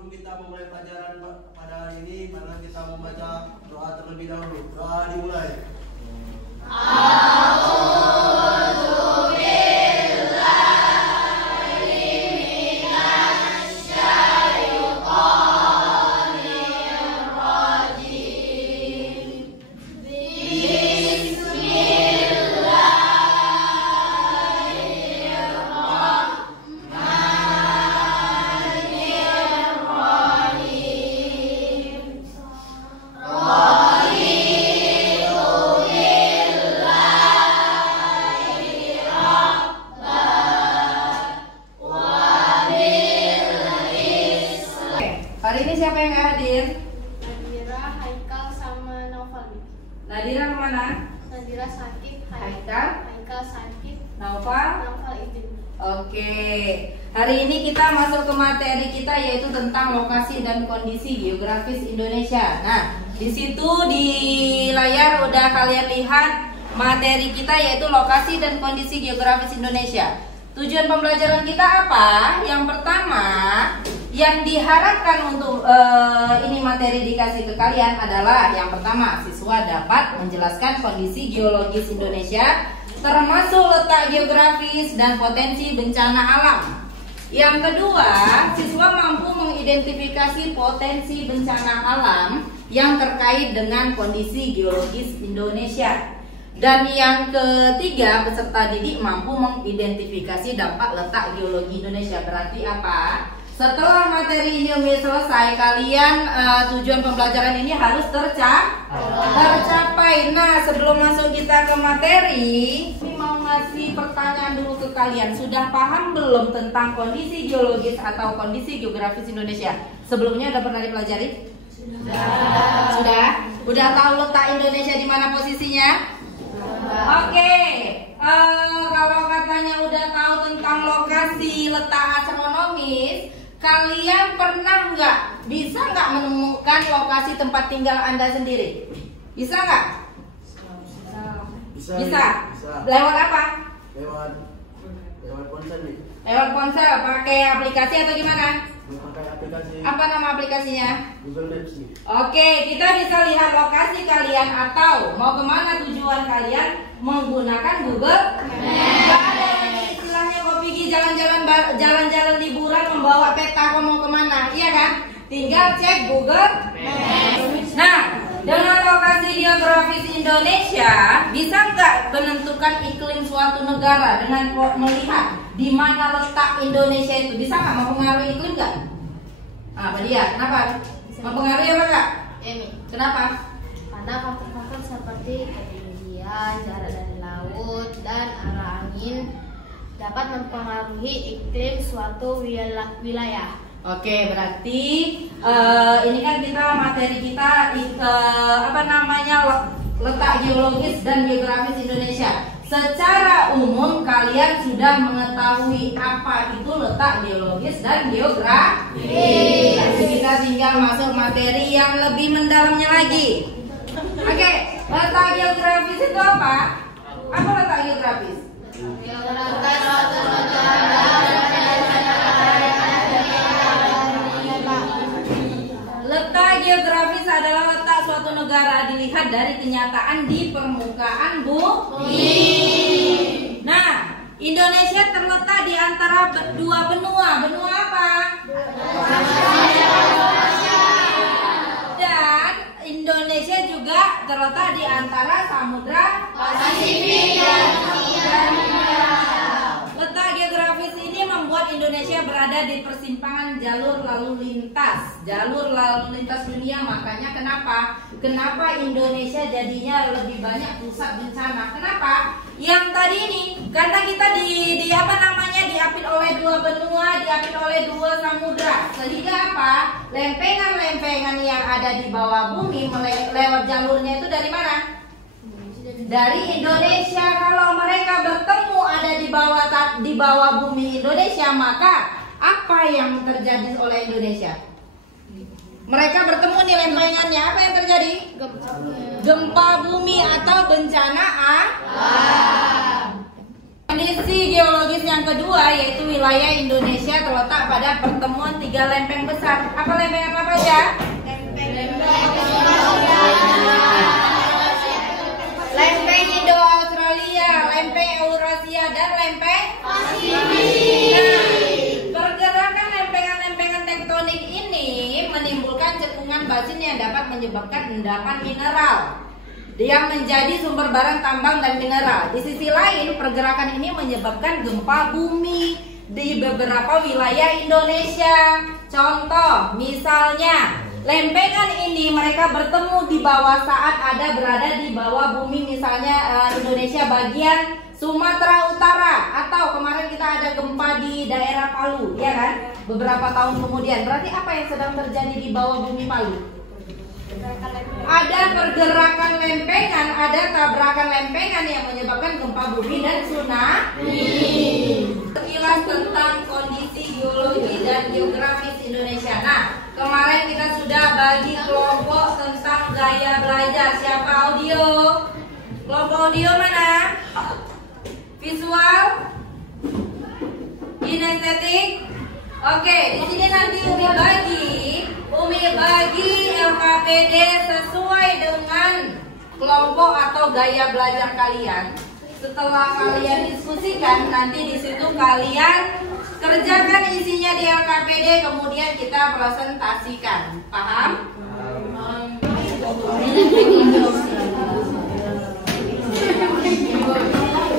sebelum kita memulai pelajaran pada hari ini, mari kita membaca doa terlebih dahulu. Doa dimulai. Hari ini siapa yang nggak hadir? Nadira, Haikal, sama Naufal. Nadira kemana? Nadira sakit, Haikal sakit, Naufal? Naufal izin. Oke, hari ini kita masuk ke materi kita yaitu tentang lokasi dan kondisi geografis Indonesia. Nah, di situ di layar udah kalian lihat materi kita yaitu lokasi dan kondisi geografis Indonesia. Tujuan pembelajaran kita apa? Yang pertama, yang diharapkan untuk ini materi dikasih ke kalian adalah yang pertama, siswa dapat menjelaskan kondisi geologis Indonesia termasuk letak geografis dan potensi bencana alam. Yang kedua, siswa mampu mengidentifikasi potensi bencana alam yang terkait dengan kondisi geologis Indonesia. Dan yang ketiga, peserta didik mampu mengidentifikasi dampak letak geologi Indonesia. Berarti apa? Setelah materi ini selesai, kalian tujuan pembelajaran ini harus tercapai. Nah, sebelum masuk kita ke materi, ini mau ngasih pertanyaan dulu ke kalian. Sudah paham belum tentang kondisi geologis atau kondisi geografis Indonesia? Sebelumnya udah pernah dipelajari? Sudah? Udah tahu letak Indonesia di mana posisinya? Oke, kalau katanya udah tahu tentang lokasi letak astronomis, kalian pernah bisa nggak menemukan lokasi tempat tinggal Anda sendiri? Bisa nggak? Bisa. Lewat apa? Lewat ponsel nih. Lewat ponsel, pakai aplikasi atau gimana? Pakai aplikasi. Apa nama aplikasinya? Google Maps nih. Oke, kita bisa lihat lokasi kalian atau mau kemana tujuan kalian menggunakan Google Maps. Gak ada yang istilahnya kau pergi jalan-jalan liburan membawa peta kau mau kemana, iya kan? Tinggal cek Google Maps. Nah, dengan lokasi geografis Indonesia, bisa nggak menentukan iklim suatu negara dengan melihat di mana letak Indonesia itu? Bisa nggak mempengaruhi iklim nggak? Apa dia? Kenapa? Mempengaruhi apa nggak? Kenapa? Karena faktor-faktor seperti ketinggian, jarak dari laut, dan arah angin dapat mempengaruhi iklim suatu wilayah. Oke, berarti ini kan kita materi kita letak geologis dan geografis Indonesia. Secara umum kalian sudah mengetahui apa itu letak geologis dan geografis. Jadi kita tinggal masuk materi yang lebih mendalamnya lagi. Oke, letak geografis itu apa? Apa letak geografis? Letak geografis adalah letak suatu negara dilihat dari kenyataan di permukaan bumi. Nah, Indonesia terletak di antara dua benua. Benua apa? Dan Indonesia juga terletak di antara Samudra Pasifik dan Samudra Hindia. Letak geografis ini membuat Indonesia berada di persimpangan jalur lalu lintas dunia. Makanya kenapa Indonesia jadinya lebih banyak pusat bencana? Kenapa? Yang tadi ini karena kita diapit oleh dua benua, diapit oleh dua samudra, sehingga apa? Lempengan-lempengan yang ada di bawah bumi lewat jalurnya itu dari mana? Dari Indonesia. Kalau mereka bertemu ada di bawah bumi Indonesia, maka apa yang terjadi oleh Indonesia? Mereka bertemu nih lempengannya, apa yang terjadi? Gempa bumi atau bencana alam. Kondisi geologis yang kedua yaitu wilayah Indonesia terletak pada pertemuan 3 lempeng besar. Apa lempeng apa aja? Lempeng Indo-Australia, lempeng Eurasia, dan lempeng Pasifik. Nah, pergerakan lempengan-lempengan tektonik ini menimbulkan cekungan basin yang dapat menyebabkan endapan mineral yang menjadi sumber barang tambang dan mineral. Di sisi lain, pergerakan ini menyebabkan gempa bumi di beberapa wilayah Indonesia. Contoh, misalnya lempengan ini mereka bertemu di bawah saat ada berada di bawah bumi, misalnya Indonesia bagian Sumatera Utara, atau kemarin kita ada gempa di daerah Palu, ya kan? Beberapa tahun kemudian. Berarti apa yang sedang terjadi di bawah bumi Palu? Ada pergerakan lempengan, ada tabrakan lempengan yang menyebabkan gempa bumi dan tsunami. Sekilas tentang kondisi geologi dan geografis Indonesia. Nah, kemarin kita sudah bagi kelompok tentang gaya belajar. Siapa audio? Kelompok audio mana? Visual? Kinestetik? Oke, di sini nanti Umi bagi LKPD sesuai dengan kelompok atau gaya belajar kalian. Setelah kalian diskusikan, nanti di situ kalian kerjakan isinya di LKPD, kemudian kita presentasikan. Paham?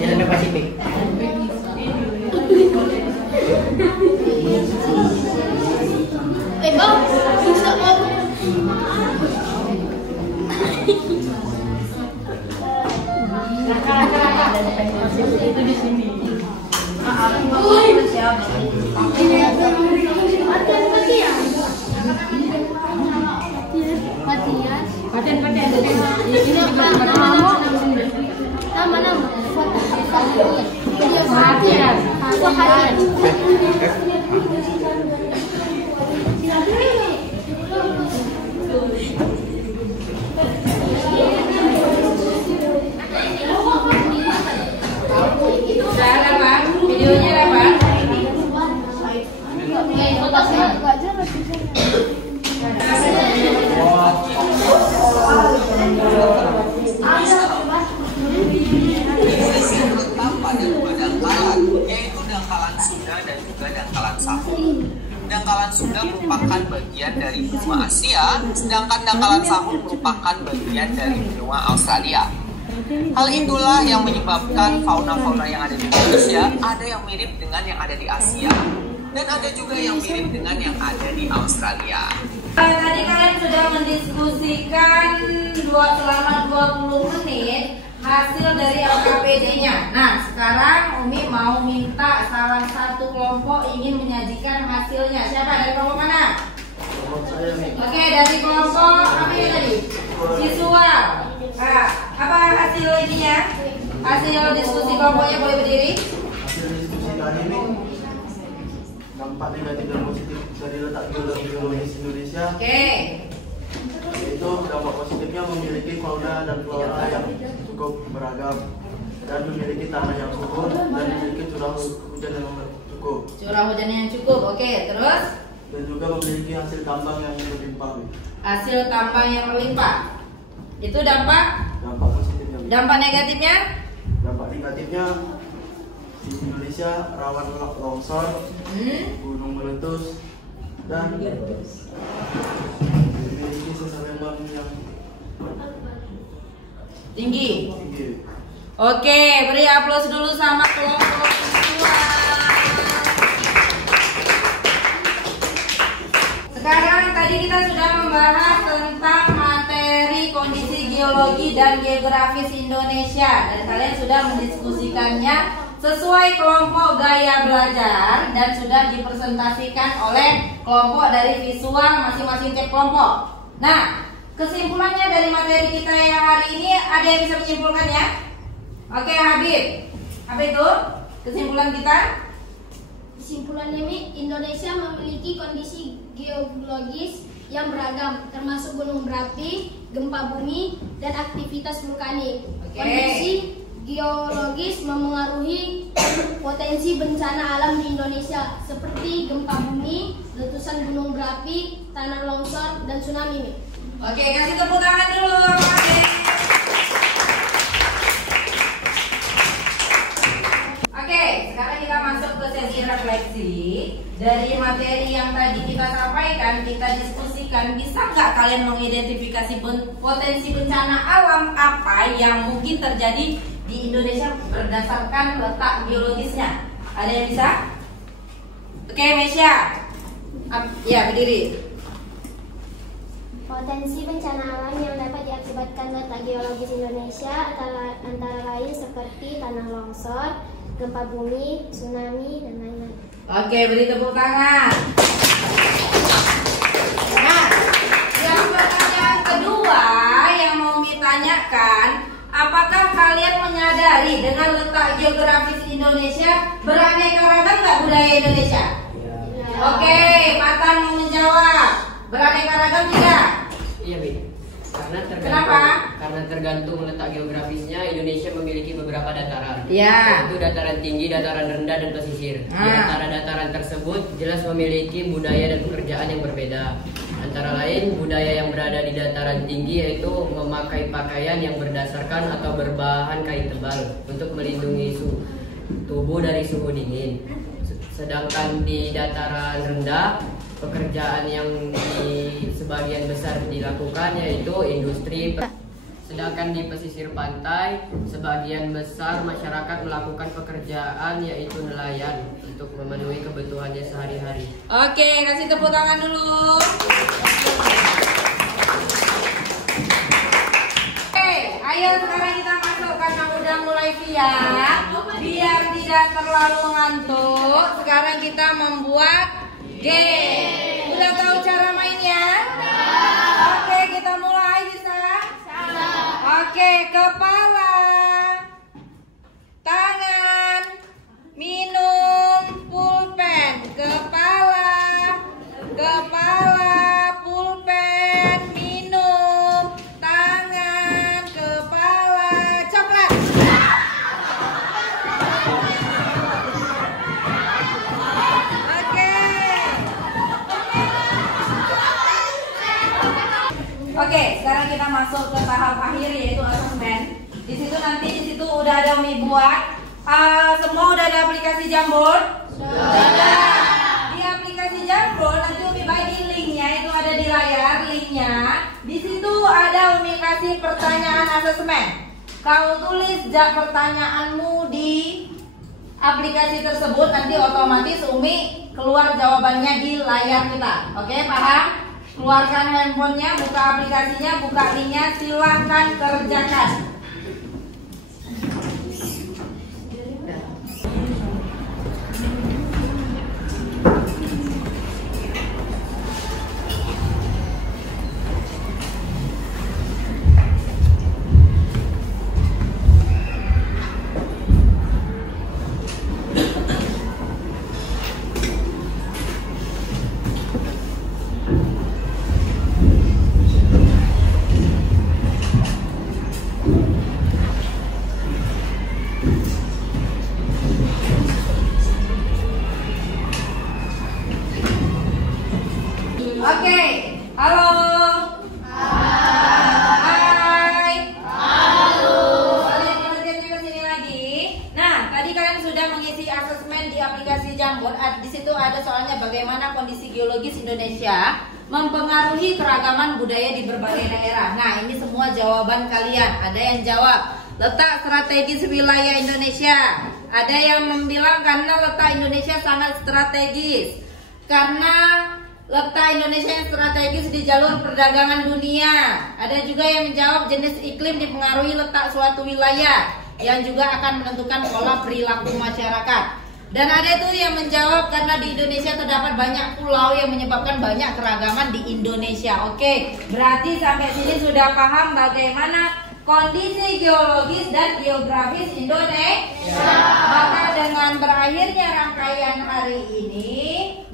Ini Pasifik. Bang, bisa mau? Itu di sini. Videonya apa? Yaitu dangkalan Sunda dan juga dangkalan Sahul. Dangkalan Sunda merupakan bagian dari benua Asia, sedangkan dangkalan Sahul merupakan bagian dari benua Australia. Hal itulah yang menyebabkan fauna-fauna yang ada di Indonesia ada yang mirip dengan yang ada di Asia, dan ada juga yang mirip dengan yang ada di Australia. Tadi kalian sudah mendiskusikan selama 20 menit hasil dari LKPD-nya. Nah, sekarang Umi mau minta salah satu kelompok ingin menyajikan hasilnya. Siapa? Dari kelompok mana? Oke, dari kelompok apa ya tadi? Visual. Nah, apa hasil ininya? Hasil diskusi kelompoknya, boleh berdiri? Hasil diskusi tadi ini dampak negatif dan positif dari letak geologis Indonesia. Oke. Yaitu dampak positifnya memiliki fauna dan flora yang cukup beragam dan memiliki tanah yang subur dan memiliki curah hujan yang cukup. Curah hujan yang cukup. Oke, terus? Dan juga memiliki hasil tambang yang berlimpah. Hasil tambang yang berlimpah. Itu dampak positifnya. Dampak negatifnya? Dampak negatifnya di Indonesia rawan longsor, gunung meletus, dan memiliki sesar lembang yang tinggi. tinggi. Oke, beri aplaus dulu sama kelompok visual. Sekarang tadi kita sudah membahas tentang materi kondisi geologi dan geografis Indonesia, dan kalian sudah mendiskusikannya sesuai kelompok gaya belajar dan sudah dipresentasikan oleh kelompok dari visual masing-masing tiap kelompok. Nah, kesimpulannya dari materi kita yang hari ini, ada yang bisa menyimpulkannya? Oke, Habib. Apa itu kesimpulan kita? Kesimpulan ini, Indonesia memiliki kondisi geologis yang beragam, termasuk gunung berapi, gempa bumi, dan aktivitas vulkanik. Oke. Kondisi geologis memengaruhi potensi bencana alam di Indonesia seperti gempa bumi, letusan gunung berapi, tanah longsor, dan tsunami. Oke, kasih tepuk tangan dulu. Oke, sekarang kita masuk ke sesi refleksi. Dari materi yang tadi kita sampaikan, kita diskusikan, bisa nggak kalian mengidentifikasi potensi bencana alam apa yang mungkin terjadi di Indonesia berdasarkan letak geologisnya? Ada yang bisa? Oke, Mesya. Ya, berdiri. Potensi bencana alam yang dapat diakibatkan letak geologis Indonesia antara lain seperti tanah longsor, gempa bumi, tsunami, dan lain-lain. Oke, beri tepuk tangan. Nah, yang pertanyaan kedua yang mau ditanyakan, apakah kalian menyadari dengan letak geografis Indonesia beraneka ragam nggak budaya Indonesia? Ya. Oke, Matan mau menjawab. Beraneka ragam tidak? Iya, Bi. Kenapa? Karena tergantung letak geografisnya, Indonesia memiliki beberapa dataran. Ya. Yaitu dataran tinggi, dataran rendah, dan pesisir. Di antara dataran tersebut jelas memiliki budaya dan pekerjaan yang berbeda. Antara lain, budaya yang berada di dataran tinggi yaitu memakai pakaian yang berdasarkan atau berbahan kain tebal untuk melindungi tubuh dari suhu dingin. Sedangkan di dataran rendah, pekerjaan yang di sebagian besar dilakukan yaitu industri. Sedangkan di pesisir pantai, sebagian besar masyarakat melakukan pekerjaan yaitu nelayan untuk memenuhi kebutuhannya sehari-hari. Oke, kasih tepuk tangan dulu. Oke, ayo sekarang kita masuk karena udah mulai siang. Biar tidak terlalu ngantuk, sekarang kita membuat game. Udah tahu cara mainnya? Oke, kita mulai, bisa? Oke, kepala, tangan, minum, pulpen, kepala, pulpen, minum, tangan, kepala, coklat. Oke, sekarang kita masuk ke tahap akhir yaitu asesmen. Di situ udah ada Umi buat. Semua udah ada aplikasi Jamboard? Sudah. Di aplikasi Jamboard nanti Umi bagi linknya, itu ada di layar linknya. Di situ ada Umi kasih pertanyaan asesmen. Kau tulis pertanyaanmu di aplikasi tersebut, nanti otomatis Umi keluar jawabannya di layar kita. Oke, paham? Keluarkan handphonenya, buka aplikasinya, buka linknya, silahkan kerjakan. Oke, halo. Hai. Halo. Kalian pengertiannya ke sini lagi. Nah, tadi kalian sudah mengisi asesmen di aplikasi Jamboard. Di situ ada soalnya bagaimana kondisi geologis Indonesia mempengaruhi keragaman budaya di berbagai daerah. Nah, ini semua jawaban kalian. Ada yang jawab letak strategis wilayah Indonesia. Ada yang bilang karena letak Indonesia sangat strategis. Karena letak Indonesia yang strategis di jalur perdagangan dunia. Ada juga yang menjawab jenis iklim dipengaruhi letak suatu wilayah yang juga akan menentukan pola perilaku masyarakat. Dan ada itu yang menjawab karena di Indonesia terdapat banyak pulau yang menyebabkan banyak keragaman di Indonesia. Oke, berarti sampai sini sudah paham bagaimana kondisi geologis dan geografis Indonesia. Maka dengan berakhirnya rangkaian hari ini,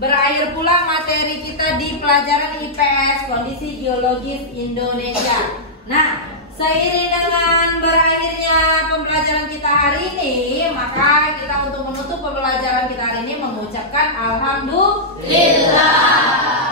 berakhir pula materi kita di pelajaran IPS kondisi geologis Indonesia. Nah, Seiring dengan berakhirnya pembelajaran kita hari ini, maka kita untuk menutup pembelajaran kita hari ini mengucapkan alhamdulillah.